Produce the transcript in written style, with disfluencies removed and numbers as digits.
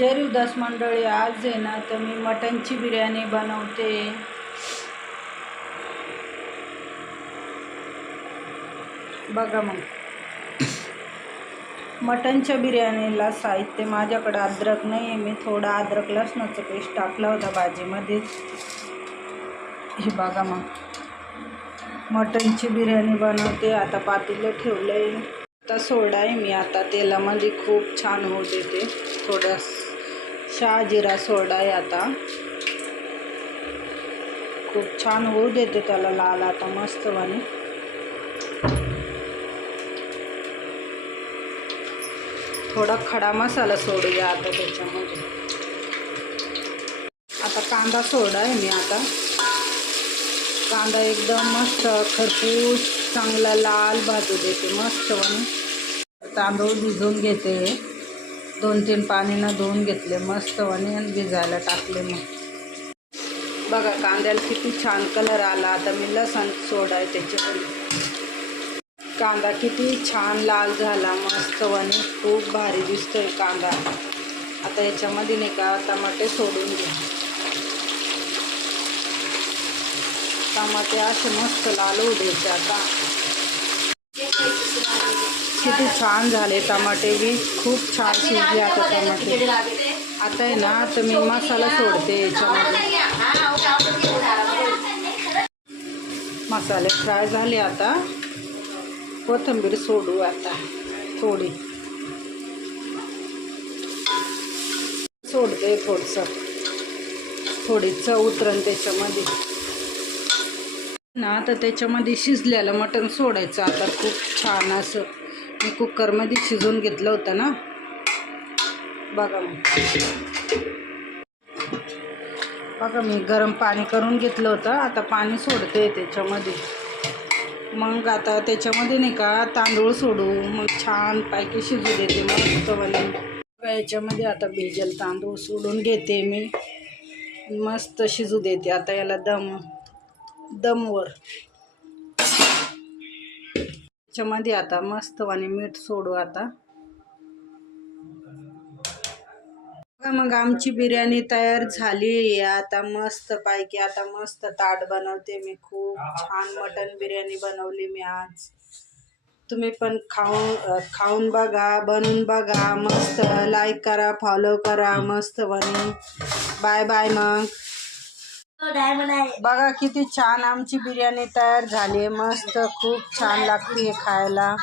जय रिवदास मंडळी, आज आहे ना तर मी मटनची बिर्याणी बनवते। बघा मग, मटनच्या बिर्याणीला साहित्य माझ्याकडे अद्रक नाही आहे, मी थोडा अद्रक लसणाचा पेस्ट टाकला होता भाजीमध्ये। हे बघा मग, मटनची बिर्याणी बनवते। आता पातेलं ठेवलंय, आता सोडा आहे, मी आता तेलामध्ये खूप छान होऊ देते। थोडा शहाजिरा सोडा आहे, आता खूप छान होऊ देते त्याला लाल आता मस्त वाणी। थोडा खडा मसाला सोडूया आता त्याच्यामध्ये। आता कांदा सोडा आहे, मी आता कांदा एकदम मस्त खरपूस चांगला लाल भाजू देते मस्त वाणी। तांदूळ भिजवून घेते, 2-3 पाणीनं धुवून घेतले मस्त वाणी आणि भिजायला टाकले। मग बघा कांद्याला किती छान कलर आला। आता मी लसूण सोडा आहे त्याच्यामध्ये, कांदा किती छान लाल झाला मस्त वाणी, खूप भारी दिसतोय कांदा। आता याच्यामध्ये नाही का टमाटे सोडून घ्या, टमाटे असे मस्त लाल होऊ द्यायचे। आता किती छान झाले टमाटे बी, खूप छान शिजले आता टमाटे। आता आहे ना तर मी मसाला सोडते याच्यामध्ये, मसाले फ्राय झाले। आता कोथिंबीर सोडू, आता थोडी सोडते, थोडी चव उतरण त्याच्यामध्ये ना। तर त्याच्यामध्ये शिजलेलं मटण सोडायचं आता खूप छान असं। मी कुकरमध्ये शिजवून घेतलं होतं ना, बघा मग, बघा मी गरम पाणी करून घेतलं होतं। आता पाणी सोडते त्याच्यामध्ये, मग आता त्याच्यामध्ये नाही का तांदूळ सोडू, मग छान पैकी शिजू देते मस्त वाली। याच्यामध्ये आता भिजेल तांदूळ सोडून घेते मी, मस्त शिजू देते आता याला दमवर। त्याच्यामध्ये आता मस्त वाणी मीठ सोडू आता। मग आमची बिर्याणी तयार झाली आता मस्त पैकी। आता मस्त ताट बनवते मी, खूप छान मटन बिर्याणी बनवली मी आज। तुम्ही पण खाऊन बघा, बनवून बघा मस्त। लाईक करा, फॉलो करा मस्त वाणी। Bye bye. मग बघा किती छान आमची बिर्याणी तयार झाली, मस्त खूप छान लागते खायला।